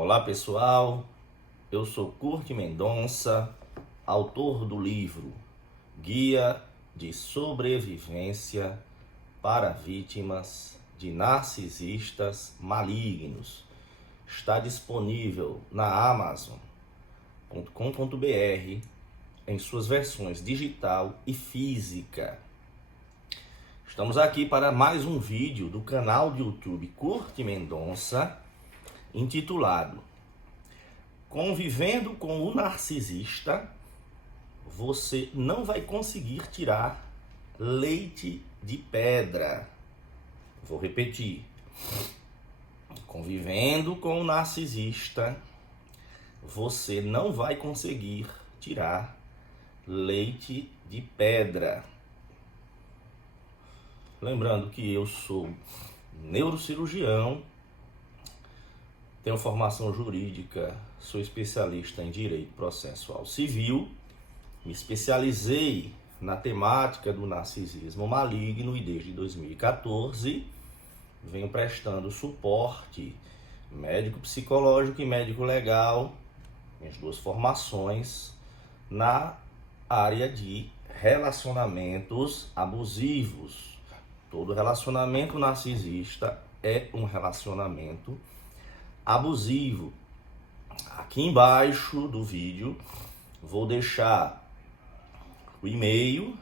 Olá pessoal, eu sou Kurt Mendonça, autor do livro Guia de Sobrevivência para Vítimas de Narcisistas Malignos. Está disponível na Amazon.com.br em suas versões digital e física. Estamos aqui para mais um vídeo do canal do YouTube Kurt Mendonça, intitulado Convivendo com o Narcisista, você não vai conseguir tirar leite de pedra. Vou repetir. Convivendo com o narcisista, você não vai conseguir tirar leite de pedra. Lembrando que eu sou neurocirurgião, tenho formação jurídica, sou especialista em direito processual civil, me especializei na temática do narcisismo maligno e desde 2014 venho prestando suporte médico psicológico e médico legal, minhas duas formações, na área de relacionamentos abusivos. Todo relacionamento narcisista é um relacionamento abusivo. Aqui embaixo do vídeo vou deixar o e-mail,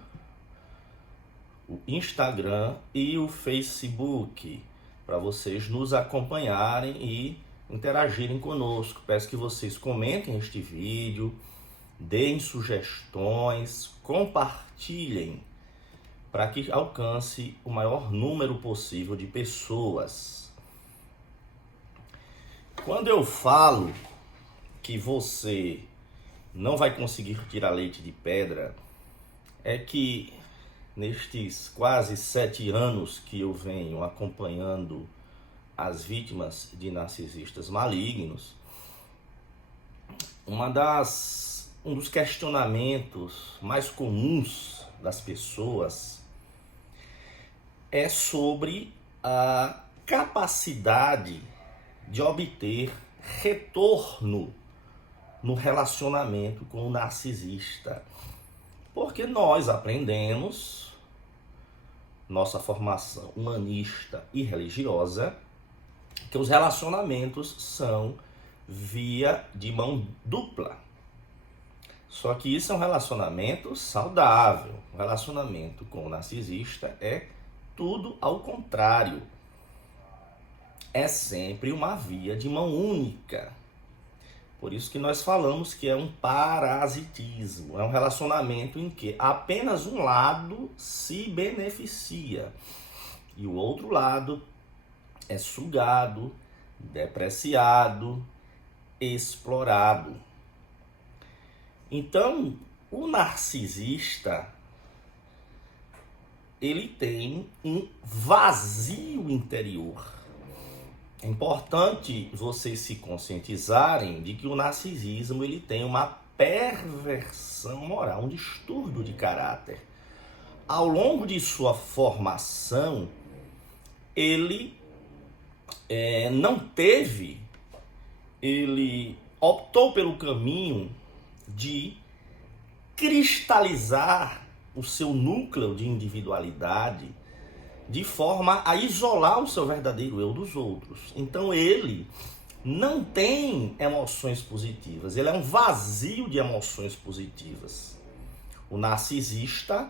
o Instagram e o Facebook para vocês nos acompanharem e interagirem conosco. Peço que vocês comentem este vídeo, deem sugestões, compartilhem para que alcance o maior número possível de pessoas. Quando eu falo que você não vai conseguir tirar leite de pedra, é que nestes quase 7 anos que eu venho acompanhando as vítimas de narcisistas malignos, um dos questionamentos mais comuns das pessoas é sobre a capacidade de obter retorno no relacionamento com o narcisista. Porque nós aprendemos, nossa formação humanista e religiosa, que os relacionamentos são via de mão dupla. Só que isso é um relacionamento saudável. O relacionamento com o narcisista é tudo ao contrário. É sempre uma via de mão única. Por isso que nós falamos que é um parasitismo. É um relacionamento em que apenas um lado se beneficia e o outro lado é sugado, depreciado, explorado. Então, o narcisista, ele tem um vazio interior. É importante vocês se conscientizarem de que o narcisismo ele tem uma perversão moral, um distúrbio de caráter. Ao longo de sua formação, ele ele optou pelo caminho de cristalizar o seu núcleo de individualidade de forma a isolar o seu verdadeiro eu dos outros. Então ele não tem emoções positivas, ele é um vazio de emoções positivas. O narcisista,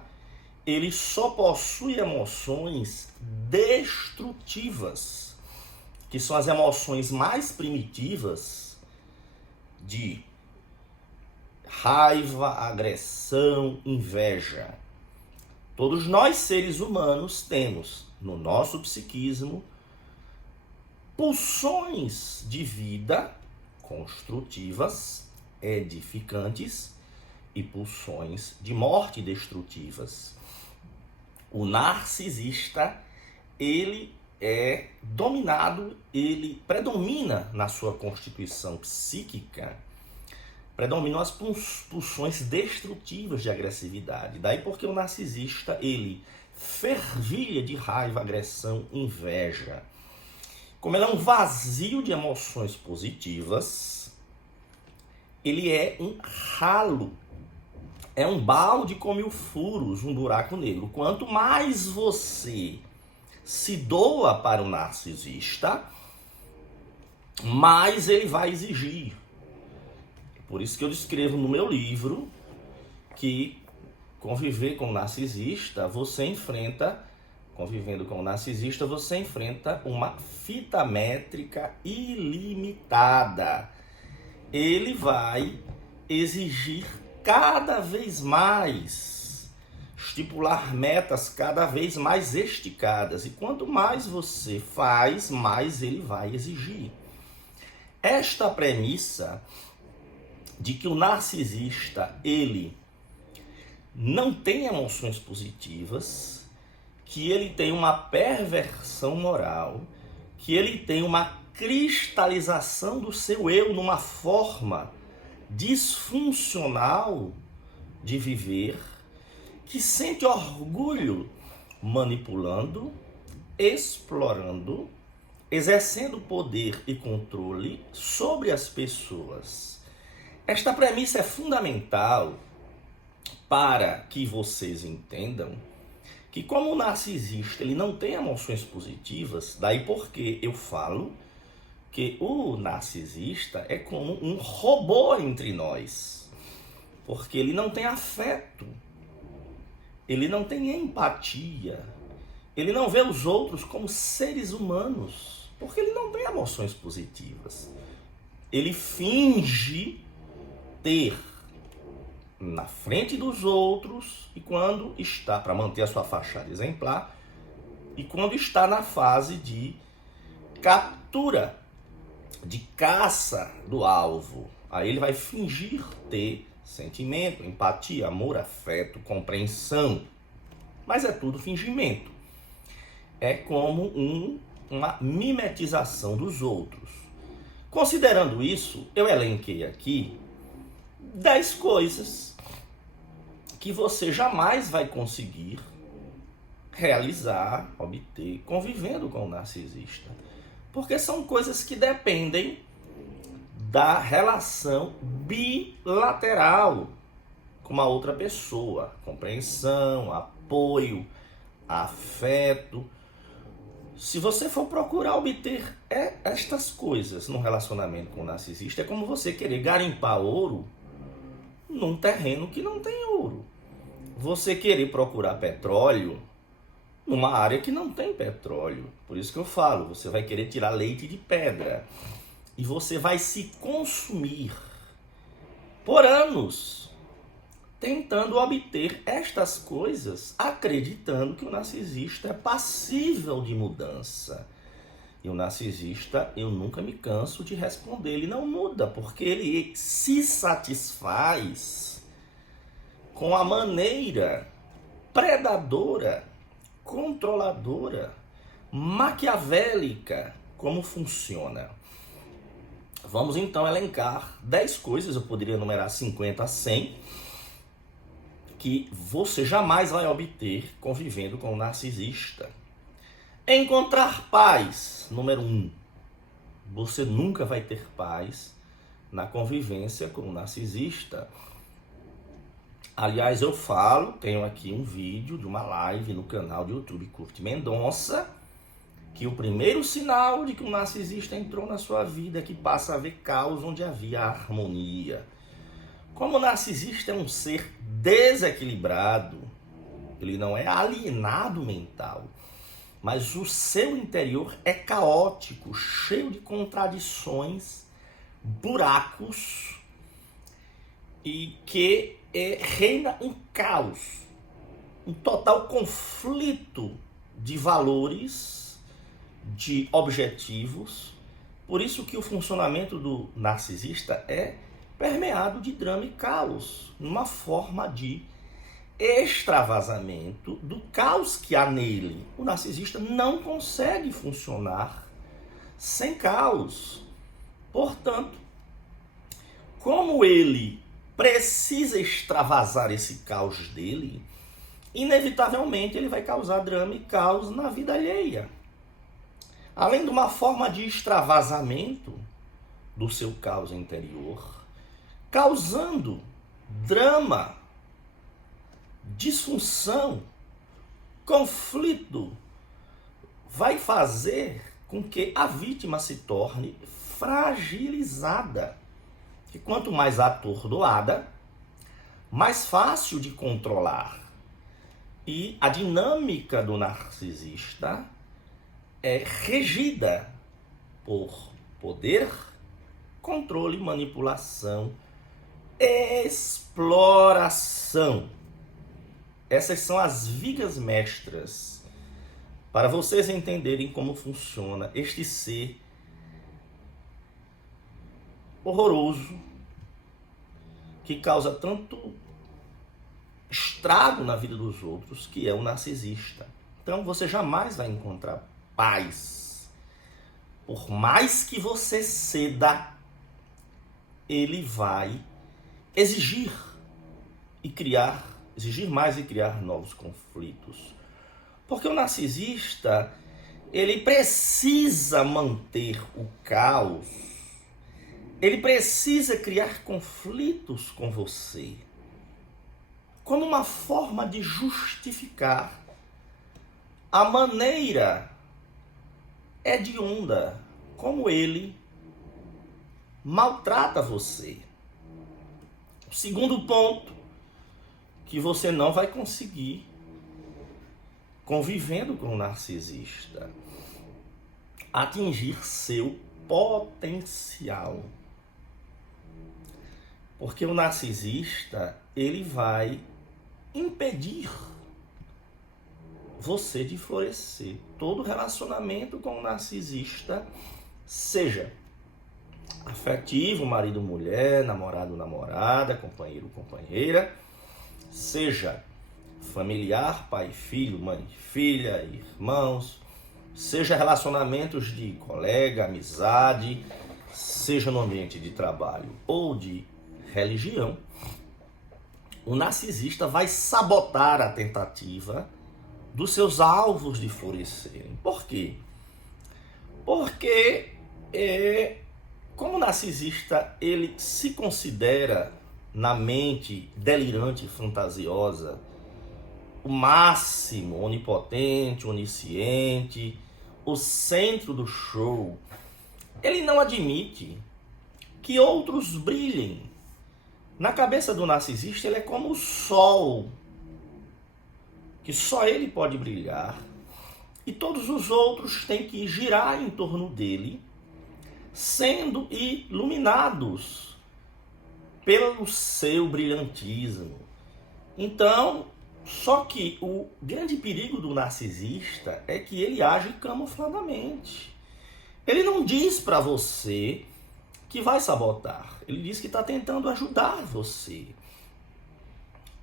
ele só possui emoções destrutivas, que são as emoções mais primitivas de raiva, agressão, inveja. Todos nós, seres humanos, temos no nosso psiquismo pulsões de vida construtivas, edificantes e pulsões de morte destrutivas. O narcisista, ele é dominado, ele predomina na sua constituição psíquica, predominam as pulsões destrutivas de agressividade. Daí porque o narcisista, ele fervilha de raiva, agressão, inveja. como ele é um vazio de emoções positivas, ele é um ralo, é um balde com 1000 furos, um buraco negro. Quanto mais você se doa para o narcisista, mais ele vai exigir. Por isso que eu descrevo no meu livro que convivendo com o narcisista, você enfrenta uma fita métrica ilimitada. Ele vai exigir cada vez mais, estipular metas cada vez mais esticadas. E quanto mais você faz, mais ele vai exigir. Esta premissa de que o narcisista, ele não tem emoções positivas, que ele tem uma perversão moral, que ele tem uma cristalização do seu eu numa forma disfuncional de viver, que sente orgulho manipulando, explorando, exercendo poder e controle sobre as pessoas. Esta premissa é fundamental para que vocês entendam que, como o narcisista ele não tem emoções positivas, daí porque eu falo que o narcisista é como um robô entre nós, porque ele não tem afeto, ele não tem empatia, ele não vê os outros como seres humanos, porque ele não tem emoções positivas. Ele finge ter na frente dos outros, e quando está, para manter a sua fachada exemplar, e quando está na fase de captura, de caça do alvo, aí ele vai fingir ter sentimento, empatia, amor, afeto, compreensão, mas é tudo fingimento. É como uma mimetização dos outros. Considerando isso, eu elenquei aqui 10 coisas que você jamais vai conseguir realizar, obter, convivendo com o narcisista. Porque são coisas que dependem da relação bilateral com uma outra pessoa. Compreensão, apoio, afeto. Se você for procurar obter estas coisas num relacionamento com o narcisista, é como você querer garimpar ouro num terreno que não tem ouro. Você querer procurar petróleo numa área que não tem petróleo. Por isso que eu falo, você vai querer tirar leite de pedra. E você vai se consumir por anos tentando obter estas coisas, acreditando que o narcisista é passível de mudança. E o narcisista, eu nunca me canso de responder, ele não muda, porque ele se satisfaz com a maneira predadora, controladora, maquiavélica, como funciona. Vamos então elencar 10 coisas, eu poderia enumerar 50 a 100, que você jamais vai obter convivendo com o narcisista. Encontrar paz, número 1. Você nunca vai ter paz na convivência com o narcisista. Aliás, eu falo, tenho aqui um vídeo de uma live no canal do YouTube Curte Mendonça, que o primeiro sinal de que um narcisista entrou na sua vida é que passa a haver caos onde havia harmonia. Como o narcisista é um ser desequilibrado, ele não é alienado mental, mas o seu interior é caótico, cheio de contradições, buracos, e que reina um caos, um total conflito de valores, de objetivos. Por isso que o funcionamento do narcisista é permeado de drama e caos, numa forma de extravasamento do caos que há nele. O narcisista não consegue funcionar sem caos. Portanto, como ele precisa extravasar esse caos dele, inevitavelmente ele vai causar drama e caos na vida alheia. além de uma forma de extravasamento do seu caos interior, causando drama, disfunção, conflito, vai fazer com que a vítima se torne fragilizada. E quanto mais atordoada, mais fácil de controlar. E a dinâmica do narcisista é regida por poder, controle, manipulação, exploração. Essas são as vigas mestras para vocês entenderem como funciona este ser horroroso que causa tanto estrago na vida dos outros, que é o narcisista. Então você jamais vai encontrar paz. Por mais que você ceda, ele vai exigir mais e criar novos conflitos. Porque o narcisista, ele precisa manter o caos, ele precisa criar conflitos com você, como uma forma de justificar a maneira hedionda como ele maltrata você. O segundo ponto que você não vai conseguir convivendo com o narcisista: atingir seu potencial. Porque o narcisista, ele vai impedir você de florescer. Todo relacionamento com o narcisista, seja afetivo, marido, mulher, namorado, namorada, companheiro, companheira, seja familiar, pai, filho, mãe, filha, irmãos, seja relacionamentos de colega, amizade, seja no ambiente de trabalho ou de religião, o narcisista vai sabotar a tentativa dos seus alvos de florescerem. Por quê? Porque como o narcisista, ele se considera na mente delirante e fantasiosa o máximo, onipotente, onisciente, o centro do show, ele não admite que outros brilhem. Na cabeça do narcisista, ele é como o sol, que só ele pode brilhar, e todos os outros têm que girar em torno dele, sendo iluminados pelo seu brilhantismo. Então, só que o grande perigo do narcisista é que ele age camufladamente. Ele não diz para você que vai sabotar. Ele diz que está tentando ajudar você.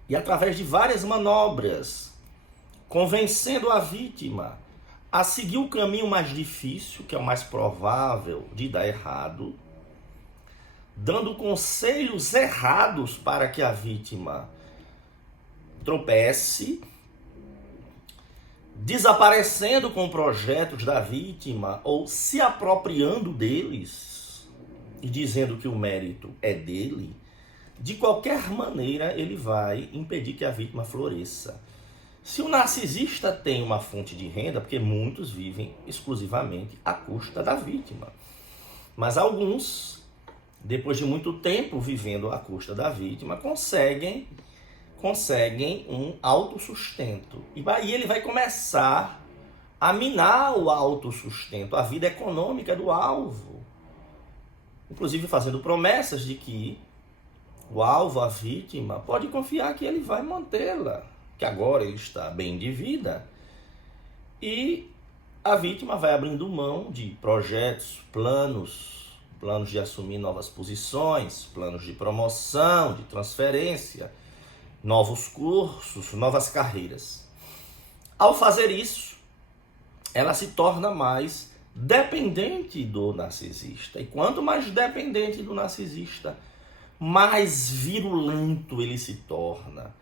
E através de várias manobras, convencendo a vítima a seguir o caminho mais difícil, que é o mais provável de dar errado, dando conselhos errados para que a vítima tropece, desaparecendo com projetos da vítima ou se apropriando deles e dizendo que o mérito é dele. De qualquer maneira, ele vai impedir que a vítima floresça. Se o narcisista tem uma fonte de renda, porque muitos vivem exclusivamente à custa da vítima, mas alguns, depois de muito tempo vivendo à custa da vítima, conseguem um autossustento. E aí ele vai começar a minar o autossustento, a vida econômica do alvo. Inclusive fazendo promessas de que o alvo, a vítima, pode confiar que ele vai mantê-la, que agora ele está bem de vida. E a vítima vai abrindo mão de projetos, planos de assumir novas posições, planos de promoção, de transferência, novos cursos, novas carreiras. Ao fazer isso, ela se torna mais dependente do narcisista. E quanto mais dependente do narcisista, mais virulento ele se torna,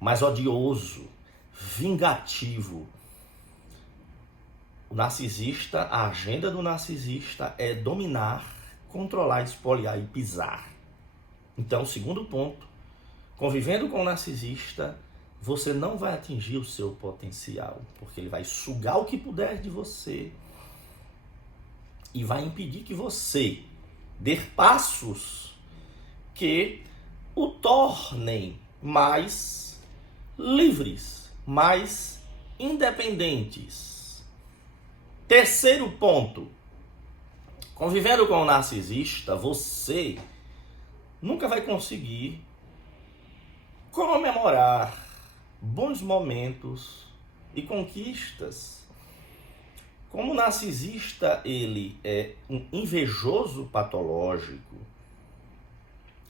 mais odioso, vingativo. O narcisista, a agenda do narcisista é dominar, controlar, espoliar e pisar. Então, segundo ponto, convivendo com o narcisista, você não vai atingir o seu potencial, porque ele vai sugar o que puder de você e vai impedir que você dê passos que o tornem mais livres, mais independentes. Terceiro ponto, convivendo com o narcisista, você nunca vai conseguir comemorar bons momentos e conquistas. Como o narcisista ele é um invejoso patológico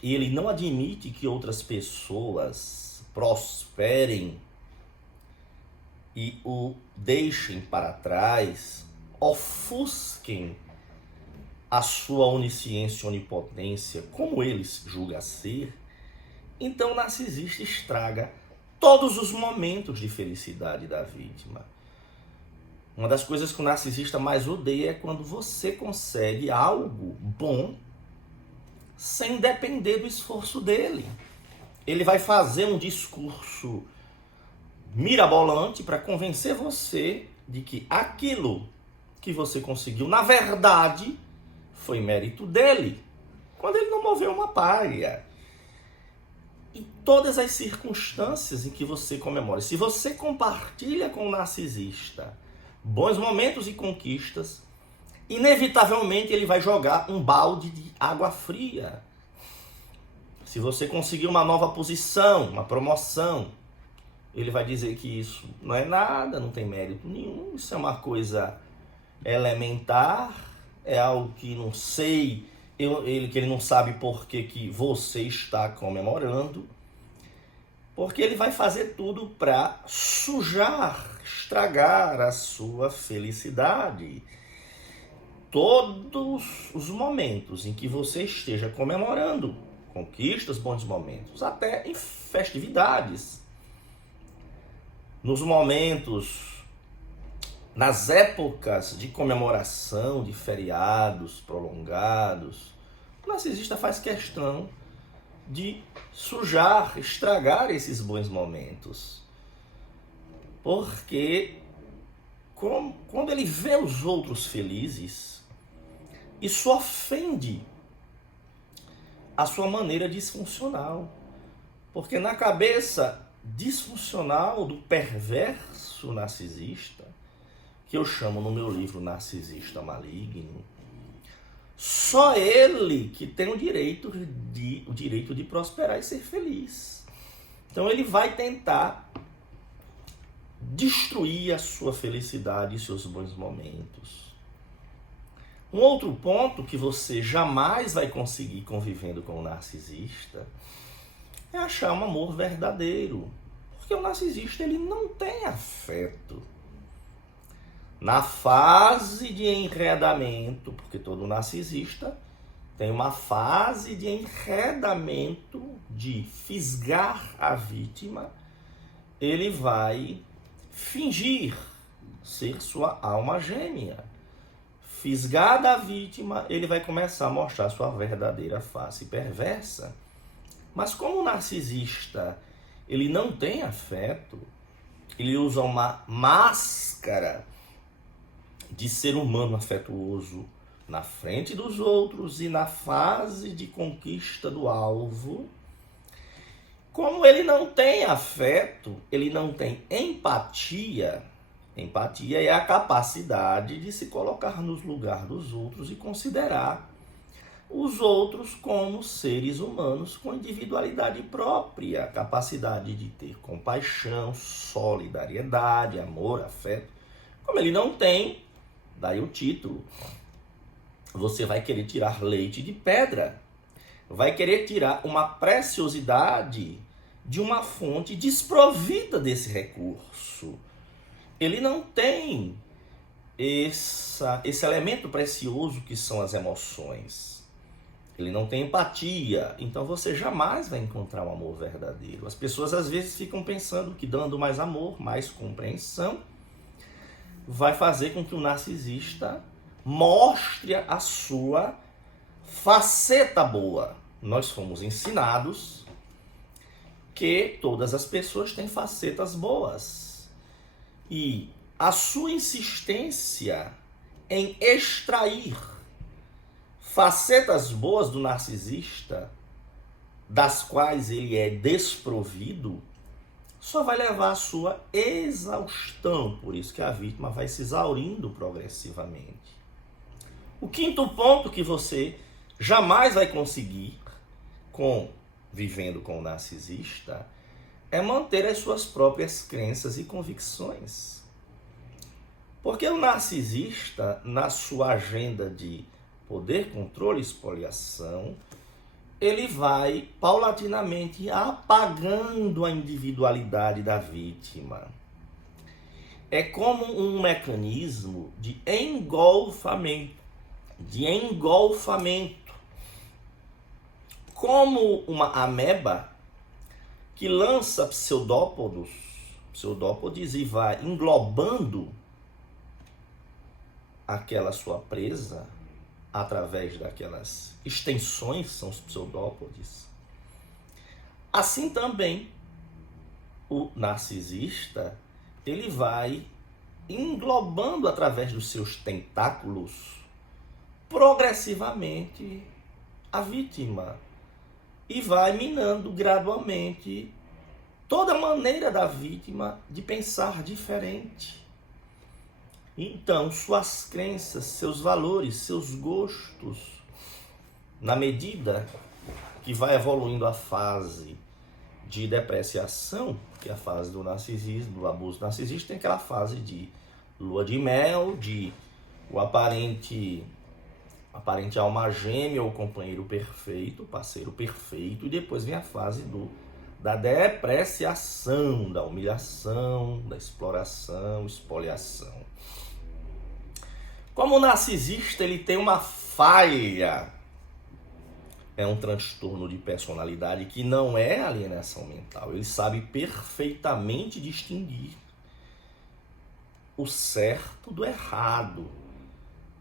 e ele não admite que outras pessoas prosperem e o deixem para trás, ofusquem a sua onisciência e onipotência, como ele julga ser, então o narcisista estraga todos os momentos de felicidade da vítima. Uma das coisas que o narcisista mais odeia é quando você consegue algo bom sem depender do esforço dele. Ele vai fazer um discurso mirabolante para convencer você de que aquilo que você conseguiu, na verdade, foi mérito dele, quando ele não moveu uma palha. E todas as circunstâncias em que você comemora, se você compartilha com o narcisista bons momentos e conquistas, inevitavelmente ele vai jogar um balde de água fria. Se você conseguir uma nova posição, uma promoção, ele vai dizer que isso não é nada, não tem mérito nenhum, isso é uma coisa elementar, é algo que não sei, que ele não sabe por que você está comemorando, porque ele vai fazer tudo para sujar, estragar a sua felicidade. Todos os momentos em que você esteja comemorando conquistas, bons momentos, até em festividades, nos momentos, nas épocas de comemoração, de feriados prolongados, o narcisista faz questão de sujar, estragar esses bons momentos. Porque quando ele vê os outros felizes, isso ofende a sua maneira disfuncional. Porque na cabeça disfuncional do perverso narcisista, que eu chamo no meu livro Narcisista Maligno, só ele que tem o direito de prosperar e ser feliz. Então ele vai tentar destruir a sua felicidade e seus bons momentos. Um outro ponto que você jamais vai conseguir convivendo com o narcisista é achar um amor verdadeiro. Porque o narcisista ele não tem afeto. Na fase de enredamento, porque todo narcisista tem uma fase de enredamento, de fisgar a vítima, ele vai fingir ser sua alma gêmea. Fisgada a vítima, ele vai começar a mostrar sua verdadeira face perversa. Mas como o narcisista ele não tem afeto, ele usa uma máscara de ser humano afetuoso na frente dos outros e na fase de conquista do alvo. Como ele não tem afeto, ele não tem empatia. Empatia é a capacidade de se colocar no lugar dos outros e considerar os outros como seres humanos com individualidade própria, capacidade de ter compaixão, solidariedade, amor, afeto. Como ele não tem, daí o título, você vai querer tirar leite de pedra, vai querer tirar uma preciosidade de uma fonte desprovida desse recurso. Ele não tem esse elemento precioso que são as emoções. Ele não tem empatia, então você jamais vai encontrar um amor verdadeiro. As pessoas às vezes ficam pensando que dando mais amor, mais compreensão, vai fazer com que o narcisista mostre a sua faceta boa. Nós fomos ensinados que todas as pessoas têm facetas boas. E a sua insistência em extrair facetas boas do narcisista, das quais ele é desprovido, só vai levar à sua exaustão. Por isso que a vítima vai se exaurindo progressivamente. O quinto ponto que você jamais vai conseguir vivendo com o narcisista é manter as suas próprias crenças e convicções. Porque o narcisista, na sua agenda de poder, controle e espoliação, ele vai paulatinamente apagando a individualidade da vítima. É como um mecanismo de engolfamento. Como uma ameba que lança pseudópodes e vai englobando aquela sua presa através daquelas extensões, são os pseudópodes. Assim também, o narcisista, ele vai englobando através dos seus tentáculos progressivamente a vítima e vai minando gradualmente toda a maneira da vítima de pensar diferente. Então, suas crenças, seus valores, seus gostos, na medida que vai evoluindo a fase de depreciação, que é a fase do narcisismo, do abuso narcisista, tem aquela fase de lua de mel, de o aparente alma gêmea ou companheiro perfeito, parceiro perfeito, e depois vem a fase da depreciação, da humilhação, da exploração, espoliação. Como o narcisista ele tem uma falha, é um transtorno de personalidade que não é alienação mental. Ele sabe perfeitamente distinguir o certo do errado.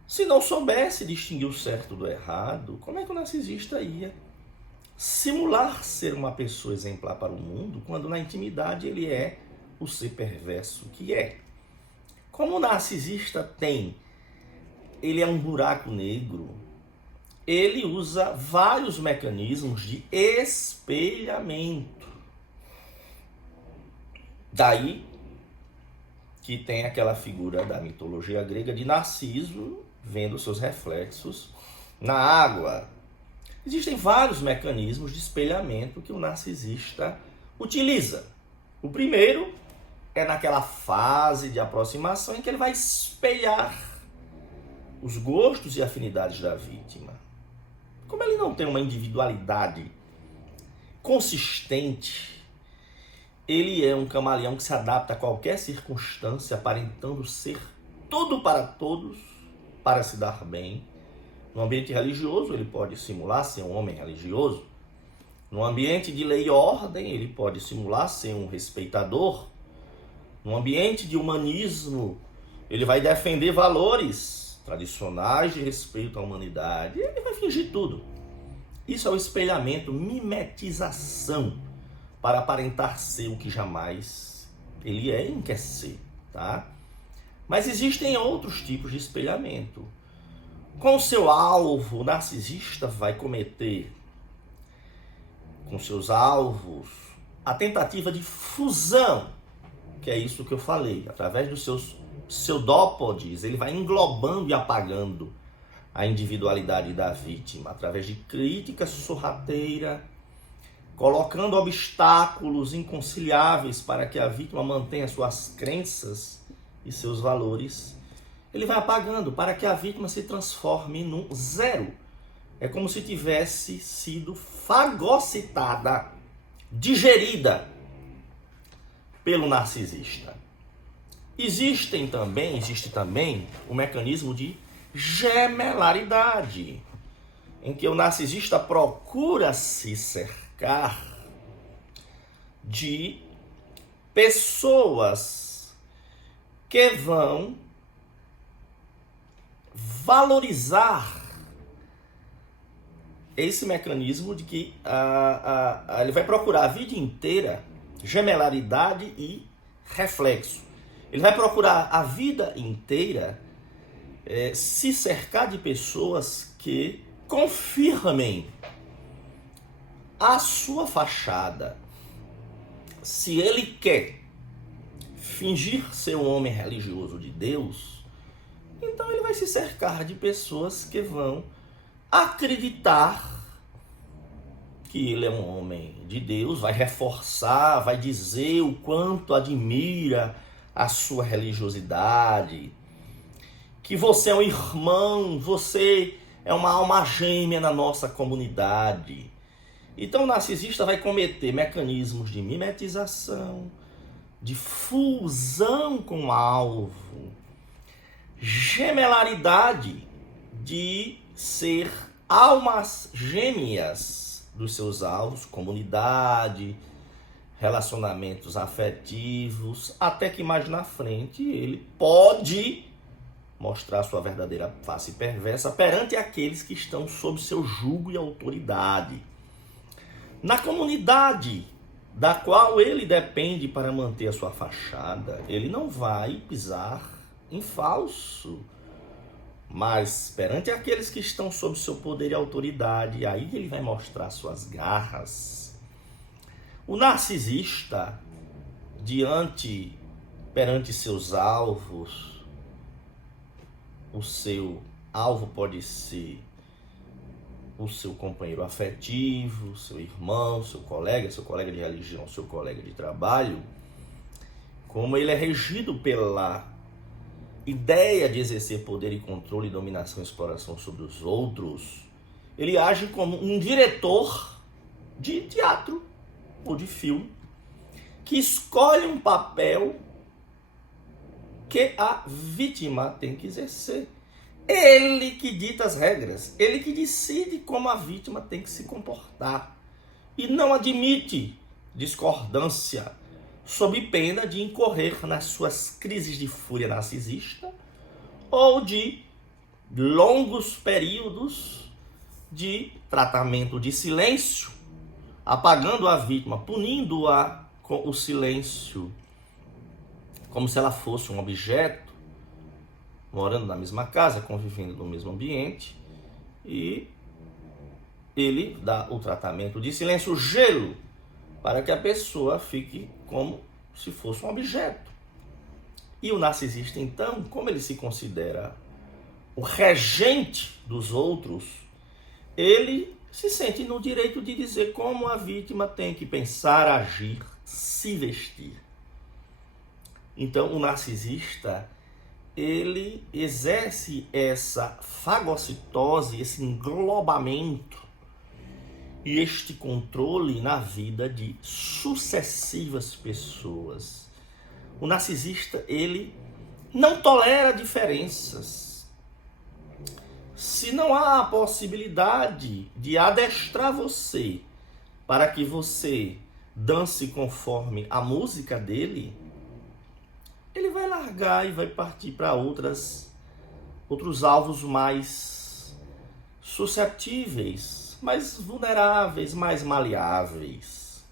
Se não soubesse distinguir o certo do errado, como é que o narcisista ia simular ser uma pessoa exemplar para o mundo, quando na intimidade ele é o ser perverso que é? Como o narcisista ele é um buraco negro, ele usa vários mecanismos de espelhamento. Daí que tem aquela figura da mitologia grega de Narciso vendo seus reflexos na água. Existem vários mecanismos de espelhamento que o narcisista utiliza. O primeiro é naquela fase de aproximação em que ele vai espelhar os gostos e afinidades da vítima. Como ele não tem uma individualidade consistente, ele é um camaleão que se adapta a qualquer circunstância, aparentando ser tudo para todos, para se dar bem. No ambiente religioso, ele pode simular ser um homem religioso. No ambiente de lei e ordem, ele pode simular ser um respeitador. No ambiente de humanismo, ele vai defender valores tradicionais de respeito à humanidade. Ele vai fingir tudo. Isso é o espelhamento, mimetização, para aparentar ser o que jamais ele é e não quer ser, tá? Mas existem outros tipos de espelhamento. Com o seu alvo, o narcisista vai cometer, com seus alvos, a tentativa de fusão, que é isso que eu falei. Através dos seus pseudópodes, ele vai englobando e apagando a individualidade da vítima, através de crítica sorrateira, colocando obstáculos inconciliáveis para que a vítima mantenha suas crenças e seus valores. Ele vai apagando para que a vítima se transforme num zero. É como se tivesse sido fagocitada, digerida pelo narcisista. Existe também o mecanismo de gemelaridade, em que o narcisista procura se cercar de pessoas que vão valorizar esse mecanismo de que ele vai procurar a vida inteira gemelaridade e reflexo. Ele vai procurar a vida inteira se cercar de pessoas que confirmem a sua fachada. Se ele quer fingir ser um homem religioso de Deus, então ele vai se cercar de pessoas que vão acreditar que ele é um homem de Deus, vai reforçar, vai dizer o quanto admira a sua religiosidade, que você é um irmão, você é uma alma gêmea na nossa comunidade. Então o narcisista vai cometer mecanismos de mimetização, de fusão com o alvo, gemelaridade, de ser almas gêmeas dos seus alvos, comunidade, relacionamentos afetivos, até que mais na frente ele pode mostrar sua verdadeira face perversa perante aqueles que estão sob seu jugo e autoridade. Na comunidade da qual ele depende para manter a sua fachada, ele não vai pisar em falso. Mas perante aqueles que estão sob seu poder e autoridade, aí ele vai mostrar suas garras. O narcisista, perante seus alvos, o seu alvo pode ser o seu companheiro afetivo, seu irmão, seu colega de religião, seu colega de trabalho. Como ele é regido pela ideia de exercer poder e controle e dominação e exploração sobre os outros, ele age como um diretor de teatro ou de filme que escolhe um papel que a vítima tem que exercer. Ele que dita as regras, ele que decide como a vítima tem que se comportar e não admite discordância, sob pena de incorrer nas suas crises de fúria narcisista ou de longos períodos de tratamento de silêncio, apagando a vítima, punindo-a com o silêncio, como se ela fosse um objeto, morando na mesma casa, convivendo no mesmo ambiente, e ele dá o tratamento de silêncio, gelo, para que a pessoa fique como se fosse um objeto. E o narcisista, então, como ele se considera o regente dos outros, ele se sente no direito de dizer como a vítima tem que pensar, agir, se vestir. Então, o narcisista, ele exerce essa fagocitose, esse englobamento e este controle na vida de sucessivas pessoas. O narcisista, ele não tolera diferenças. Se não há a possibilidade de adestrar você para que você dance conforme a música dele, ele vai largar e vai partir para outros alvos mais susceptíveis, mais vulneráveis, mais maleáveis.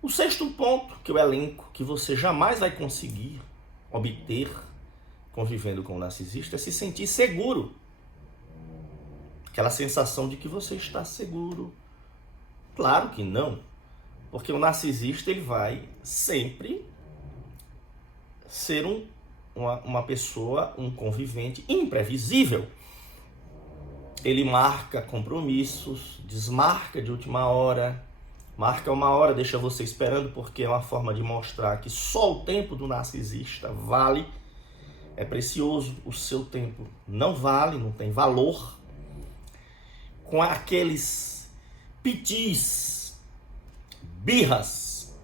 O sexto ponto que eu elenco, que você jamais vai conseguir obter convivendo com o narcisista, é se sentir seguro. Aquela sensação de que você está seguro. Claro que não, porque o narcisista ele vai sempre ser uma pessoa, um convivente imprevisível. Ele marca compromissos, desmarca de última hora, marca uma hora, deixa você esperando, porque é uma forma de mostrar que só o tempo do narcisista vale, é precioso, o seu tempo não vale, não tem valor. Com aqueles pitis, birras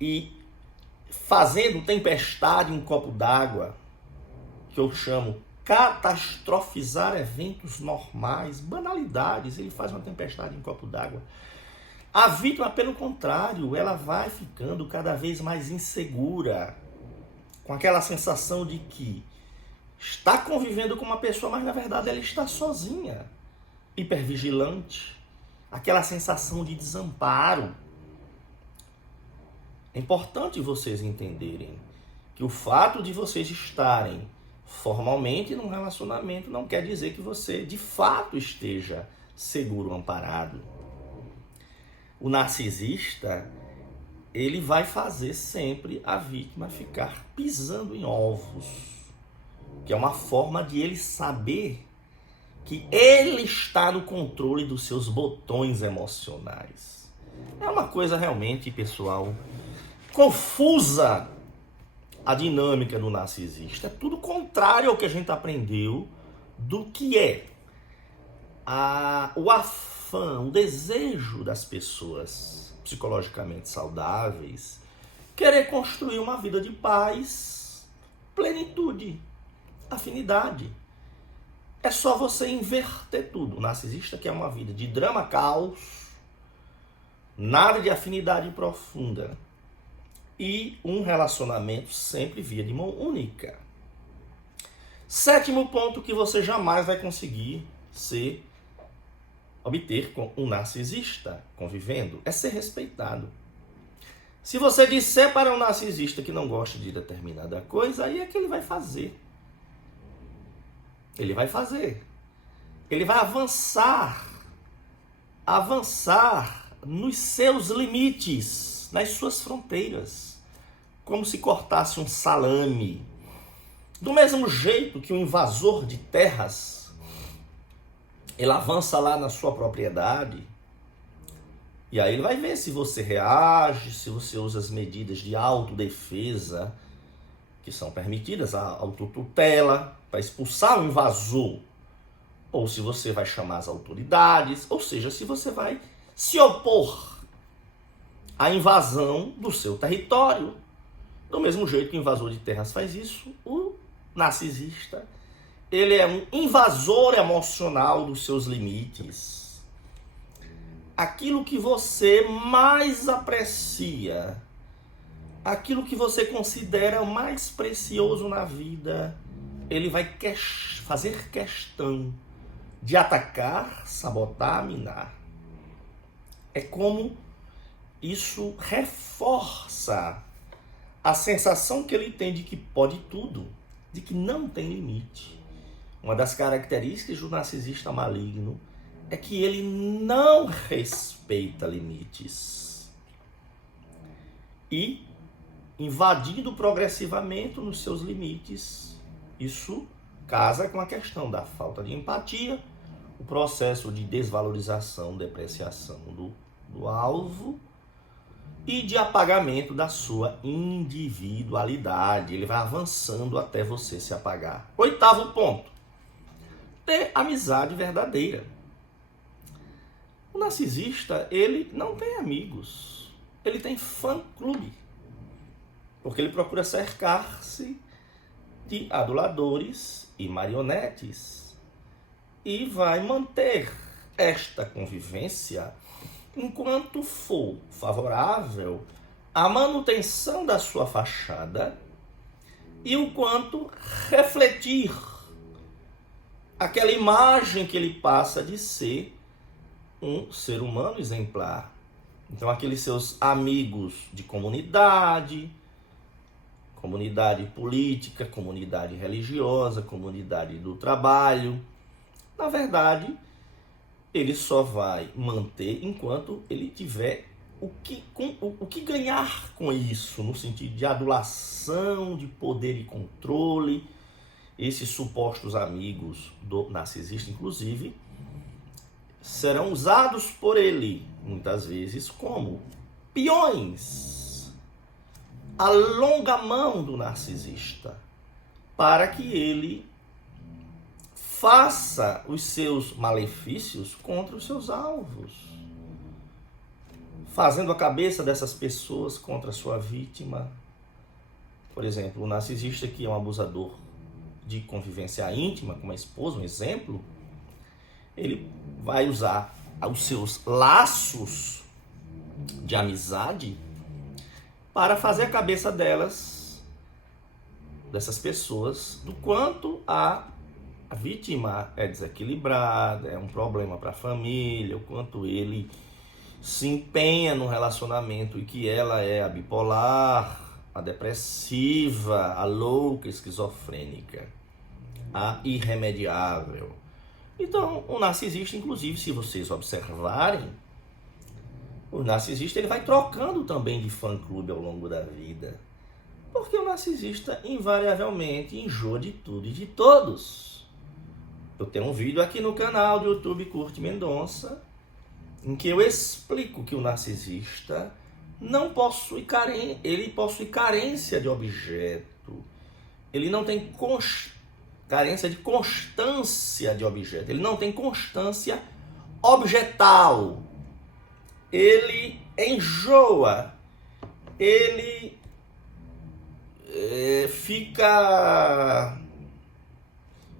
e fazendo tempestade em um copo d'água, que eu chamo catastrofizar eventos normais, banalidades, ele faz uma tempestade em um copo d'água. A vítima, pelo contrário, ela vai ficando cada vez mais insegura, com aquela sensação de que está convivendo com uma pessoa, mas na verdade ela está sozinha, hipervigilante, aquela sensação de desamparo. É importante vocês entenderem que o fato de vocês estarem formalmente num relacionamento não quer dizer que você de fato esteja seguro, amparado. O narcisista, ele vai fazer sempre a vítima ficar pisando em ovos, que é uma forma de ele saber que ele está no controle dos seus botões emocionais. É uma coisa realmente, pessoal, confusa a dinâmica do narcisista. É tudo contrário ao que a gente aprendeu do que é o afã, o desejo das pessoas psicologicamente saudáveis, querer construir uma vida de paz, plenitude, afinidade. É só você inverter tudo. O narcisista quer uma vida de drama, caos, nada de afinidade profunda e um relacionamento sempre via de mão única. 7º ponto que você jamais vai conseguir obter com um narcisista convivendo é ser respeitado. Se você disser para um narcisista que não gosta de determinada coisa, aí é que ele vai fazer. Ele vai fazer. Ele vai avançar nos seus limites, nas suas fronteiras, como se cortasse um salame. Do mesmo jeito que um invasor de terras, ele avança lá na sua propriedade, e aí ele vai ver se você reage, se você usa as medidas de autodefesa que são permitidas, a autotutela, para expulsar o invasor, ou se você vai chamar as autoridades, ou seja, se você vai se opor à invasão do seu território. Do mesmo jeito que o invasor de terras faz isso, o narcisista, ele é um invasor emocional dos seus limites. Aquilo que você mais aprecia, aquilo que você considera mais precioso na vida, ele vai fazer questão de atacar, sabotar, minar. É como isso reforça a sensação que ele tem de que pode tudo, de que não tem limite. Uma das características do narcisista maligno é que ele não respeita limites. E, invadindo progressivamente nos seus limites, isso casa com a questão da falta de empatia, o processo de desvalorização, depreciação do alvo e de apagamento da sua individualidade. Ele vai avançando até você se apagar. 8º ponto. Ter amizade verdadeira. O narcisista, ele não tem amigos. Ele tem fã-clube. Porque ele procura cercar-se de aduladores e marionetes. E vai manter esta convivência enquanto for favorável à manutenção da sua fachada e o quanto refletir aquela imagem que ele passa de ser um ser humano exemplar. Então, aqueles seus amigos de comunidade política, comunidade religiosa, comunidade do trabalho, na verdade, ele só vai manter enquanto ele tiver o que ganhar com isso, no sentido de adulação, de poder e controle. Esses supostos amigos do narcisista, inclusive, serão usados por ele, muitas vezes, como peões, a longa mão do narcisista, para que ele faça os seus malefícios contra os seus alvos, fazendo a cabeça dessas pessoas contra a sua vítima. Por exemplo, o narcisista que é um abusador de convivência íntima com uma esposa, um exemplo, ele vai usar os seus laços de amizade para fazer a cabeça delas dessas pessoas do quanto a vítima é desequilibrada, é um problema para a família, o quanto ele se empenha no relacionamento e que ela é a bipolar, a depressiva, a louca, esquizofrênica, a irremediável. Então, o narcisista, inclusive, se vocês observarem, o narcisista ele vai trocando também de fã-clube ao longo da vida. Porque o narcisista, invariavelmente, enjoa de tudo e de todos. Eu tenho um vídeo aqui no canal do YouTube Curte Mendonça, em que eu explico que o narcisista não possui carência, ele possui carência de objeto. Ele não tem carência de constância de objeto. Ele não tem constância objetal. Ele enjoa. Ele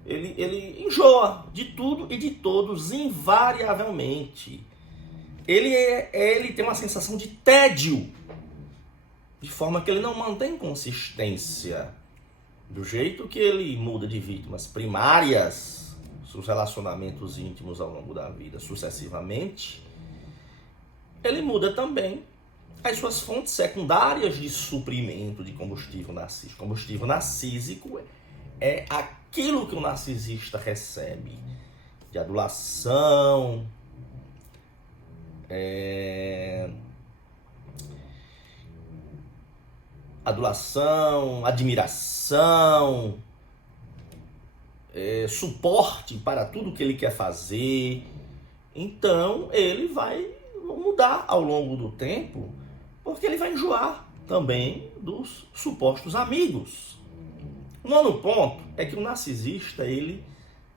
ele enjoa de tudo e de todos invariavelmente. Ele tem uma sensação de tédio, de forma que ele não mantém consistência. Do jeito que ele muda de vítimas primárias, seus relacionamentos íntimos ao longo da vida sucessivamente, ele muda também as suas fontes secundárias de suprimento de combustível narcísico. Combustível narcísico é aquilo que o narcisista recebe de adulação, admiração, suporte para tudo que ele quer fazer. Então ele vai mudar ao longo do tempo, porque ele vai enjoar também dos supostos amigos. O nono ponto é que o narcisista,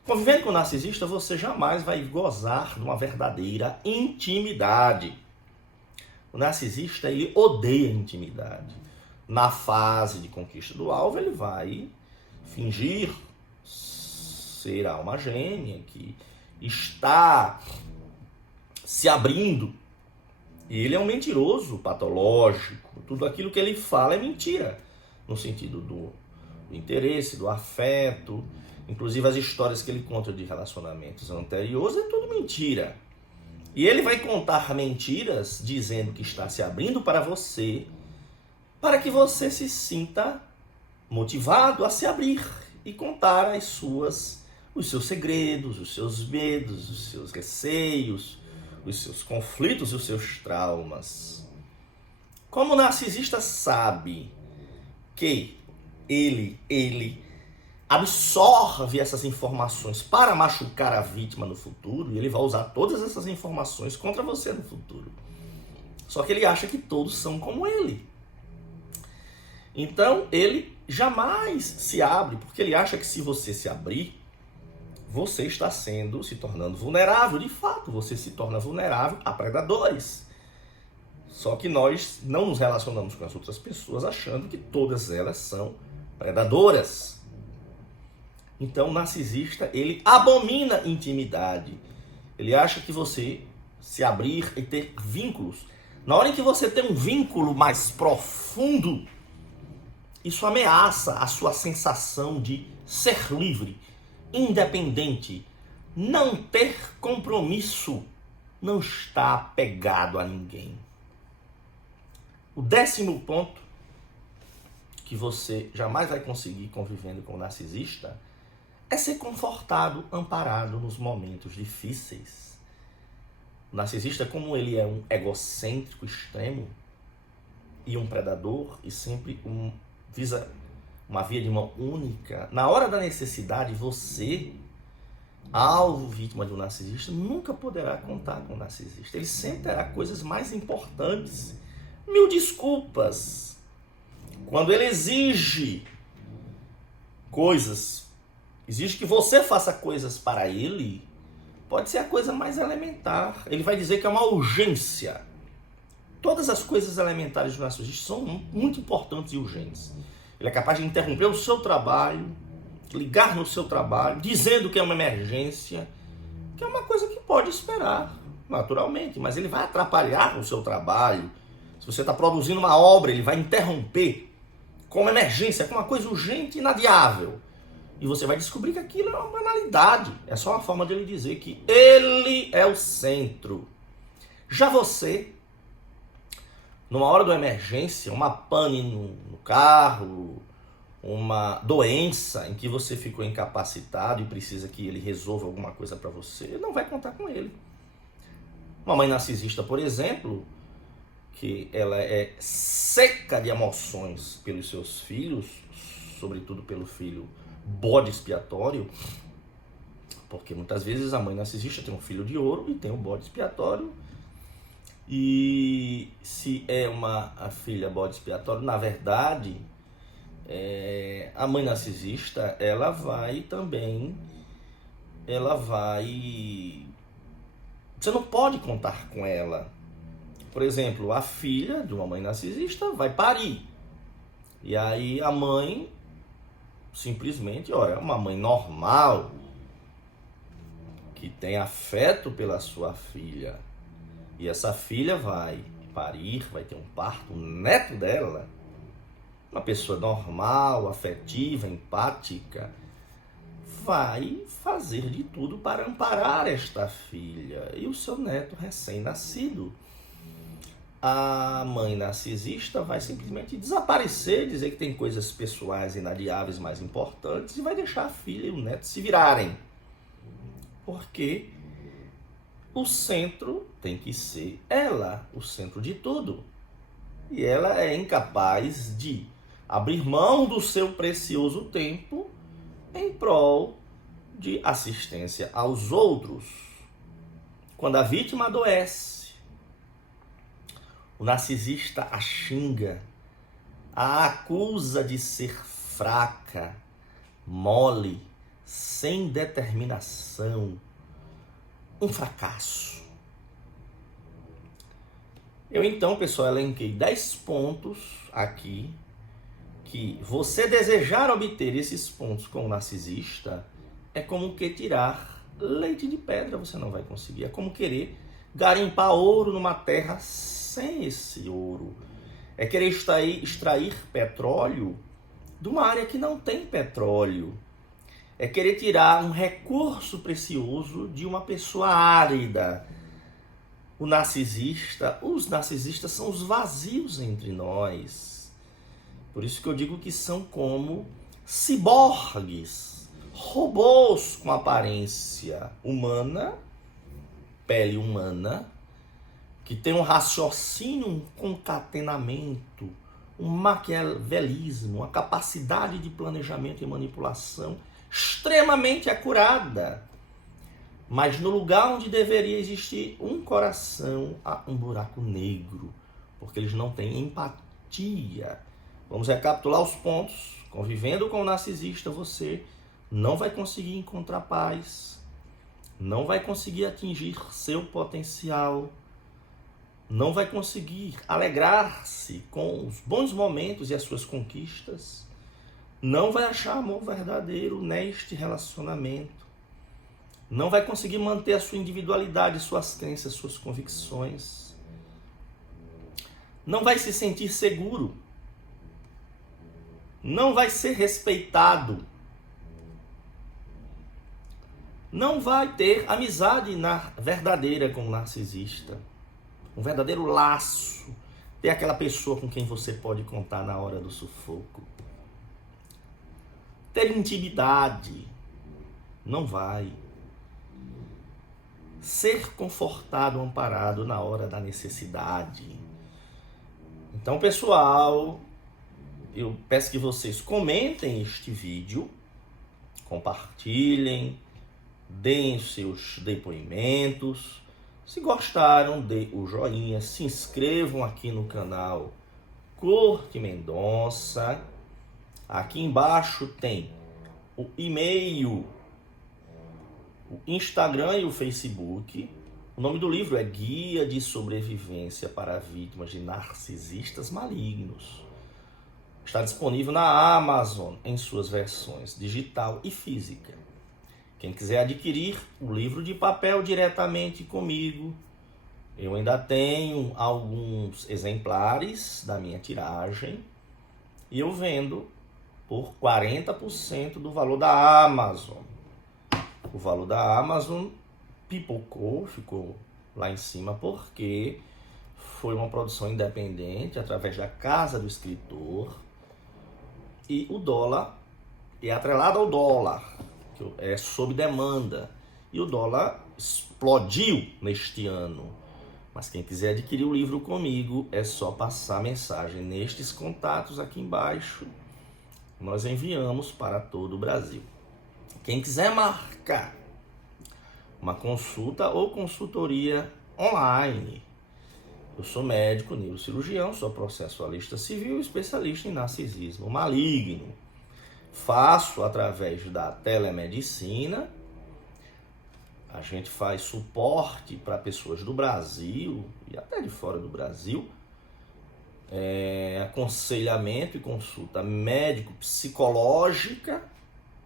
convivendo com o narcisista, você jamais vai gozar de uma verdadeira intimidade. O narcisista, ele odeia intimidade. Na fase de conquista do alvo, ele vai fingir ser a alma gêmea, que está se abrindo. E ele é um mentiroso patológico. Tudo aquilo que ele fala é mentira, no sentido do interesse, do afeto. Inclusive as histórias que ele conta de relacionamentos anteriores é tudo mentira. E ele vai contar mentiras dizendo que está se abrindo para você, para que você se sinta motivado a se abrir e contar os seus segredos, os seus medos, os seus receios, os seus conflitos e os seus traumas. Como o narcisista sabe que ele absorve essas informações para machucar a vítima no futuro, e ele vai usar todas essas informações contra você no futuro. Só que ele acha que todos são como ele. Então, ele jamais se abre, porque ele acha que se você se abrir, você está se tornando vulnerável. De fato, você se torna vulnerável a predadores. Só que nós não nos relacionamos com as outras pessoas achando que todas elas são predadoras. Então, o narcisista, ele abomina intimidade. Ele acha que você se abrir e ter vínculos. Na hora em que você tem um vínculo mais profundo, isso ameaça a sua sensação de ser livre, independente, não ter compromisso, não estar apegado a ninguém. O 10º ponto que você jamais vai conseguir convivendo com o narcisista é ser confortado, amparado nos momentos difíceis. O narcisista, como ele é um egocêntrico extremo e um predador e sempre visa uma via de mão única, na hora da necessidade, você, alvo, vítima de um narcisista, nunca poderá contar com o narcisista. Ele sempre terá coisas mais importantes. Mil desculpas. Quando ele exige que você faça coisas para ele, pode ser a coisa mais elementar. Ele vai dizer que é uma urgência. Todas as coisas elementares do narcisista são muito importantes e urgentes. Ele é capaz de interromper o seu trabalho, ligar no seu trabalho, dizendo que é uma emergência, que é uma coisa que pode esperar, naturalmente, mas ele vai atrapalhar o seu trabalho. Se você está produzindo uma obra, ele vai interromper como emergência, como uma coisa urgente e inadiável. E você vai descobrir que aquilo é uma banalidade. É só uma forma de ele dizer que ele é o centro. Já você, numa hora da emergência, uma pane no carro, uma doença em que você ficou incapacitado e precisa que ele resolva alguma coisa para você, não vai contar com ele. Uma mãe narcisista, por exemplo, que ela é seca de emoções pelos seus filhos, sobretudo pelo filho bode expiatório, porque muitas vezes a mãe narcisista tem um filho de ouro e tem um bode expiatório. E se é a filha bode expiatório, na verdade, a mãe narcisista, ela vai, você não pode contar com ela. Por exemplo, a filha de uma mãe narcisista vai parir. E aí a mãe simplesmente, olha, é uma mãe normal, que tem afeto pela sua filha. E essa filha vai parir, vai ter um parto, o neto dela, uma pessoa normal, afetiva, empática, vai fazer de tudo para amparar esta filha e o seu neto recém-nascido. A mãe narcisista vai simplesmente desaparecer, dizer que tem coisas pessoais inadiáveis mais importantes e vai deixar a filha e o neto se virarem. Porque o centro tem que ser ela, o centro de tudo. E ela é incapaz de abrir mão do seu precioso tempo em prol de assistência aos outros. Quando a vítima adoece, o narcisista a xinga, a acusa de ser fraca, mole, sem determinação, um fracasso. Eu então, pessoal, elenquei 10 pontos aqui que você desejar obter esses pontos com o narcisista é como que tirar leite de pedra, você não vai conseguir. É como querer garimpar ouro numa terra sem esse ouro. É querer extrair petróleo de uma área que não tem petróleo. É querer tirar um recurso precioso de uma pessoa árida. Os narcisistas são os vazios entre nós. Por isso que eu digo que são como ciborgues, robôs com aparência humana, pele humana, que tem um raciocínio, um concatenamento, um maquiavelismo, uma capacidade de planejamento e manipulação extremamente acurada. Mas no lugar onde deveria existir um coração, há um buraco negro, porque eles não têm empatia. Vamos recapitular os pontos. Convivendo com o narcisista, você não vai conseguir encontrar paz, não vai conseguir atingir seu potencial, não vai conseguir alegrar-se com os bons momentos e as suas conquistas, não vai achar amor verdadeiro neste relacionamento, não vai conseguir manter a sua individualidade, suas crenças, suas convicções, não vai se sentir seguro, não vai ser respeitado, não vai ter amizade verdadeira com o narcisista, um verdadeiro laço, ter aquela pessoa com quem você pode contar na hora do sufoco, ter intimidade, não vai ser confortado, amparado na hora da necessidade. Então, pessoal, eu peço que vocês comentem este vídeo, compartilhem, deem os seus depoimentos. Se gostaram, dê o joinha, se inscrevam aqui no canal Corte Mendonça. Aqui embaixo tem o e-mail, o Instagram e o Facebook. O nome do livro é Guia de Sobrevivência para Vítimas de Narcisistas Malignos. Está disponível na Amazon em suas versões digital e física. Quem quiser adquirir o livro de papel diretamente comigo, eu ainda tenho alguns exemplares da minha tiragem. e eu vendo por 40% do valor da Amazon. O valor da Amazon pipocou, ficou lá em cima, porque foi uma produção independente através da casa do escritor, e o dólar é atrelado ao dólar, que é sob demanda, e o dólar explodiu neste ano. Mas quem quiser adquirir o livro comigo, é só passar mensagem nestes contatos aqui embaixo. Nós enviamos para todo o Brasil. Quem quiser marcar uma consulta ou consultoria online, eu sou médico neurocirurgião, sou processualista civil e especialista em narcisismo maligno. Faço através da telemedicina. A gente faz suporte para pessoas do Brasil e até de fora do Brasil. Aconselhamento e consulta médico-psicológica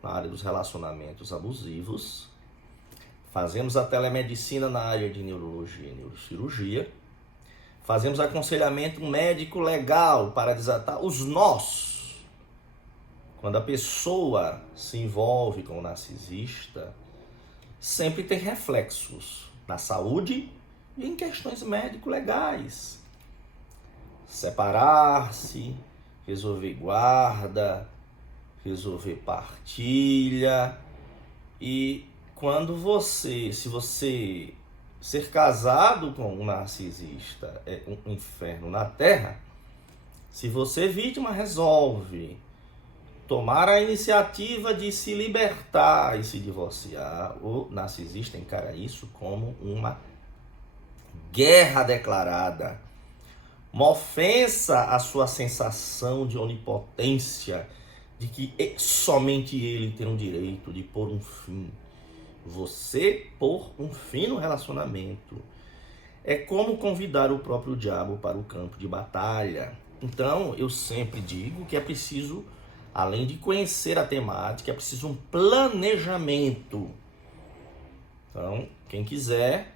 na área dos relacionamentos abusivos. Fazemos a telemedicina na área de neurologia e neurocirurgia. Fazemos aconselhamento médico legal para desatar os nós. Quando a pessoa se envolve com o narcisista, sempre tem reflexos na saúde e em questões médico-legais. Separar-se, resolver guarda, resolver partilha. E quando se você ser casado com um narcisista é um inferno na terra, se você, vítima, resolve tomar a iniciativa de se libertar e se divorciar, o narcisista encara isso como uma guerra declarada, uma ofensa à sua sensação de onipotência, de que somente ele tem o direito de pôr um fim. Você pôr um fim no relacionamento é como convidar o próprio diabo para o campo de batalha. Então, eu sempre digo que é preciso, além de conhecer a temática, é preciso um planejamento. Então, quem quiser,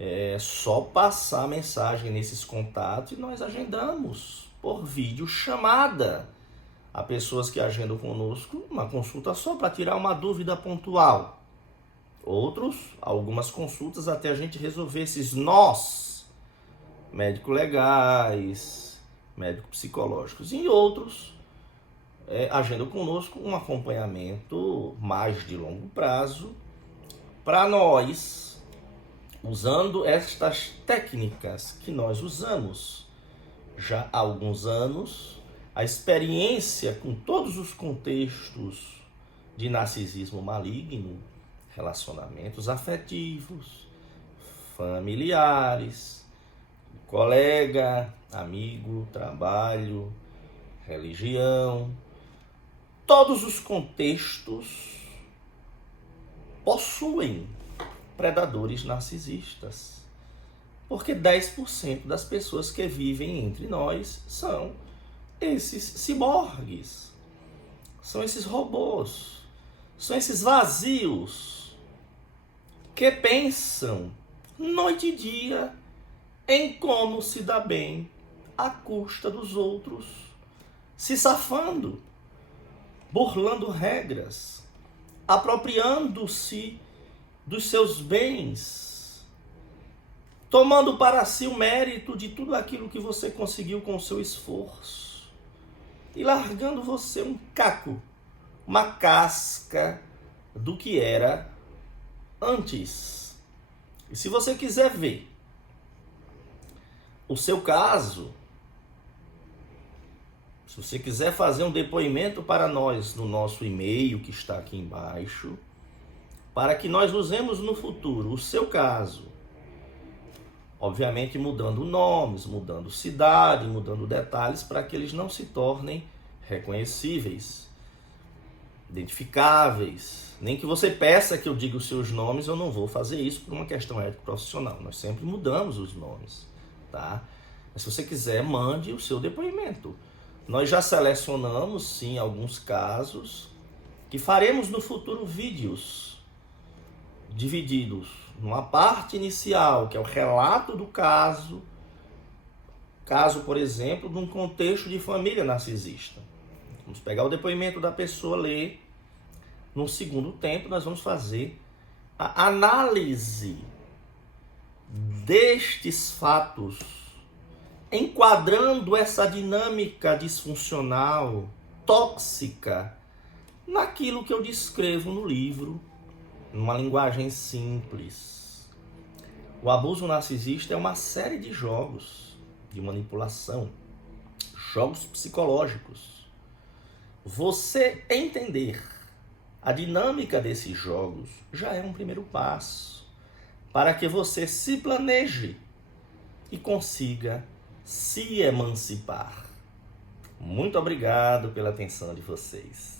é só passar a mensagem nesses contatos e nós agendamos por vídeo chamada. Há pessoas que agendam conosco uma consulta só para tirar uma dúvida pontual. Outros, algumas consultas até a gente resolver esses nós médico-legais, médico-psicológicos. E outros agendam conosco um acompanhamento mais de longo prazo para nós, usando estas técnicas que nós usamos já há alguns anos, a experiência com todos os contextos de narcisismo maligno, relacionamentos afetivos, familiares, colega, amigo, trabalho, religião. Todos os contextos possuem predadores narcisistas, porque 10% das pessoas que vivem entre nós são esses ciborgues, são esses robôs, são esses vazios que pensam noite e dia em como se dar bem à custa dos outros, se safando, burlando regras, apropriando-se dos seus bens, tomando para si o mérito de tudo aquilo que você conseguiu com o seu esforço e largando você um caco, uma casca do que era antes. E se você quiser ver o seu caso, se você quiser fazer um depoimento para nós no nosso e-mail que está aqui embaixo, para que nós usemos no futuro o seu caso, obviamente mudando nomes, mudando cidade, mudando detalhes, para que eles não se tornem reconhecíveis, identificáveis. Nem que você peça que eu diga os seus nomes, eu não vou fazer isso por uma questão ético-profissional. Nós sempre mudamos os nomes, tá? Mas se você quiser, mande o seu depoimento. Nós já selecionamos, sim, alguns casos que faremos no futuro vídeos divididos numa parte inicial, que é o relato do caso, caso, por exemplo, de um contexto de família narcisista. Vamos pegar o depoimento da pessoa, ler. No segundo tempo, nós vamos fazer a análise destes fatos, enquadrando essa dinâmica disfuncional, tóxica, naquilo que eu descrevo no livro, numa linguagem simples. O abuso narcisista é uma série de jogos de manipulação, jogos psicológicos. Você entender a dinâmica desses jogos já é um primeiro passo para que você se planeje e consiga se emancipar. Muito obrigado pela atenção de vocês.